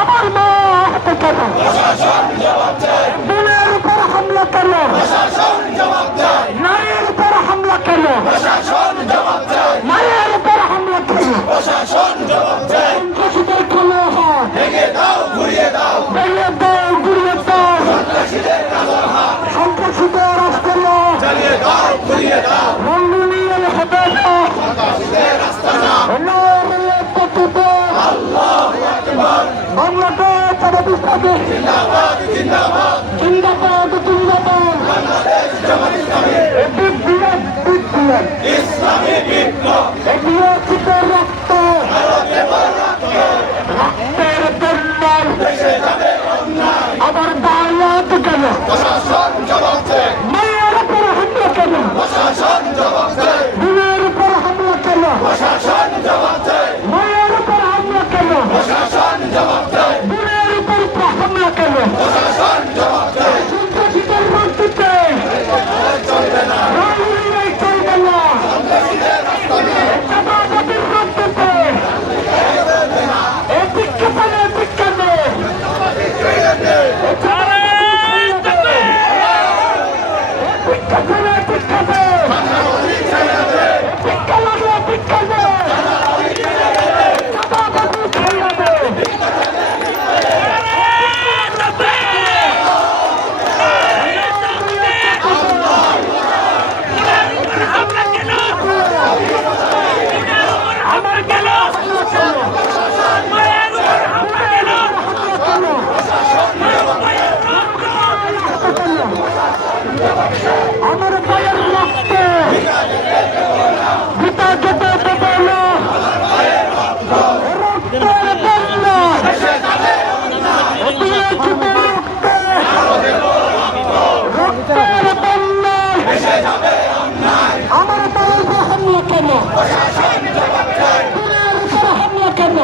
আমার মা আহত কেন? বোনের উপর হামলা কেন? নারীর উপর হামলা কেন? মায়ের উপর হামলা কেন? সন্ত্রাসীদের খোলো হাত, ভেঙে দাও গুড়িয়ে দাও, সন্ত্রাসীদের আস্তানা রঙ্গিনীর হবে না, বাংলাদেশ আরবি সাথে জিন্দাবাদ জিন্দাবাদ, ইসলামী বিপ্লব, এগিয়ে ছিল রক্ত, রক্তের বন্যায় আবার বায়াত গেল, মায়ের উপর হামলা কেন? বোনের উপর হামলা কেন? মায়ের উপর হামলা কেন? বোনের উপর হামলা কেন? সন্ত্রাসীদের মাটিতে চলবে না, চাঁদাবাজির মাটিতে বিজ্ঞাপনে আমার পায়ের রক্তে পিতা যেতে দেবে না, রক্তের বন্যা রক্তের বন্যায় আমার পায়ের উপর হামলা কেন? বোনের উপর হামলা কেন?